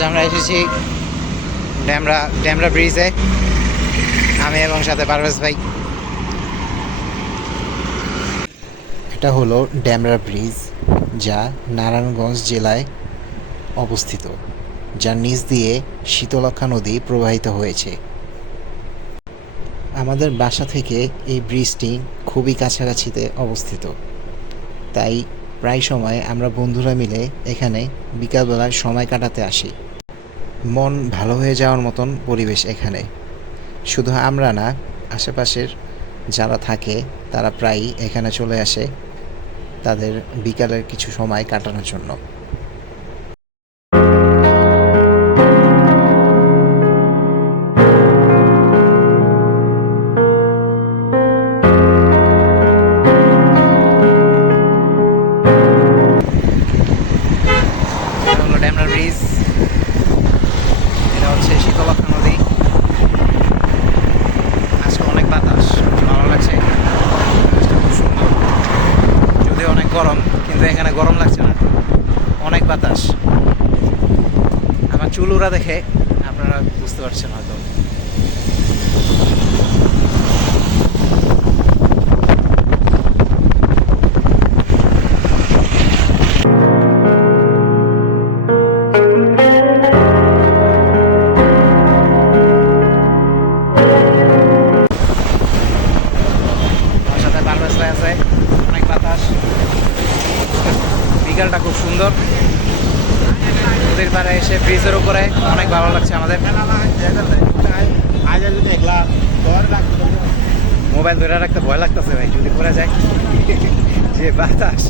আজ আমরা এসেছি ড্যামরা ব্রিজে, আমি এবং সাথে পারভেজ ভাই। এটা হলো ড্যামরা ব্রিজ, যা নারায়ণগঞ্জ জেলায় অবস্থিত, যার নিচ দিয়ে শীতলক্ষ্যা নদী প্রবাহিত হয়েছে। আমাদের বাসা থেকে এই ব্রিজটি খুবই কাছাকাছিতে অবস্থিত, তাই প্রায় সময় আমরা বন্ধুরা মিলে এখানে বিকালবেলায় সময় কাটাতে আসি। মন ভালো হয়ে যাওয়ার মতন পরিবেশ এখানে। শুধু আমরা না, আশেপাশের যারা থাকে তারা প্রায়ই এখানে চলে আসে তাদের বিকালের কিছু সময় কাটানোর জন্য। ড্যামরা ব্রিজ, এটা হচ্ছে শীতলক্ষ্যা নদী। আজকে অনেক বাতাস, ভালো লাগছে, খুব সুন্দর। যদিও অনেক গরম, কিন্তু এখানে গরম লাগছে না, অনেক বাতাস। আমার চুলুরা দেখে আপনারা বুঝতে পারছেন হয়তো। আছে অনেক বাতাস, বিকালটা খুব সুন্দর। নদীর পাড়ে এসে ব্রিজের উপরে অনেক ভালো লাগছে আমাদের। মোবাইল ধরে রাখতে ভয় লাগতেছে ভাই, যদি পড়ে যায়, যে বাতাস।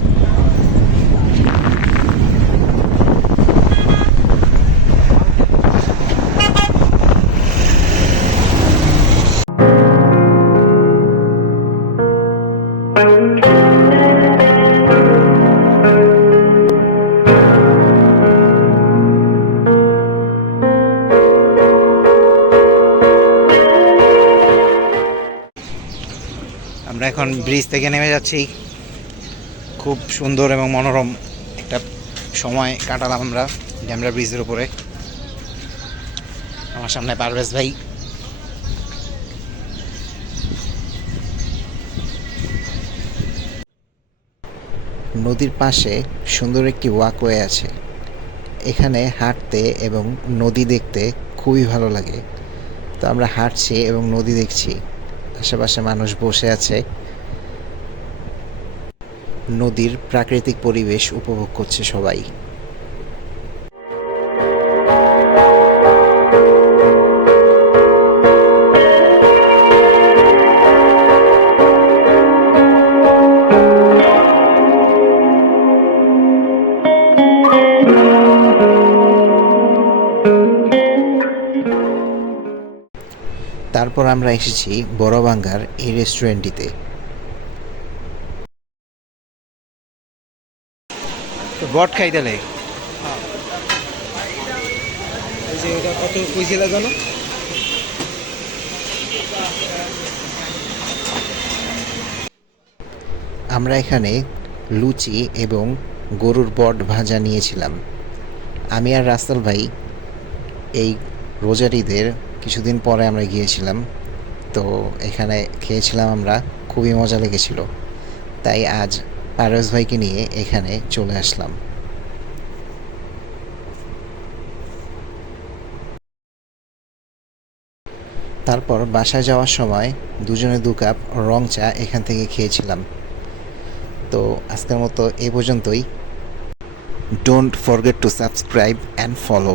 আমরা এখন ব্রিজ থেকে নেমে যাচ্ছি। খুব সুন্দর এবং মনোরম একটা সময় কাটালাম আমরা ড্যামরা ব্রিজের উপরে। আমার সামনে পারভেজ ভাই। নদীর পাশে সুন্দর একটি ওয়াকওয়ে আছে, এখানে হাঁটতে এবং নদী দেখতে খুবই ভালো লাগে। তো আমরা হাঁটছি এবং নদী দেখছি, আশেপাশে মানুষ বসে আছে, নদীর প্রাকৃতিক পরিবেশ উপভোগ করছে সবাই। তারপর আমরা এসেছি বড়বাঙ্গার এই রেস্টুরেন্টটিতে। বট খাই দিলে আমরা এখানে লুচি এবং গরুর বট ভাজা নিয়েছিলাম। আমি আর রাসেল ভাই এই রোজার ঈদের কিছুদিন পরে আমরা গিয়েছিলাম, তো এখানে খেয়েছিলাম আমরা, খুবই মজা লেগেছিল। তাই আজ পারভেজ ভাইকে নিয়ে এখানে চলে আসলাম। তারপর বাসায় যাওয়ার সময় দুজনে 2 কাপ রং চা এখান থেকে খেয়েছিলাম। তো আজকের মতো এ পর্যন্তই। Don't forget to subscribe and follow.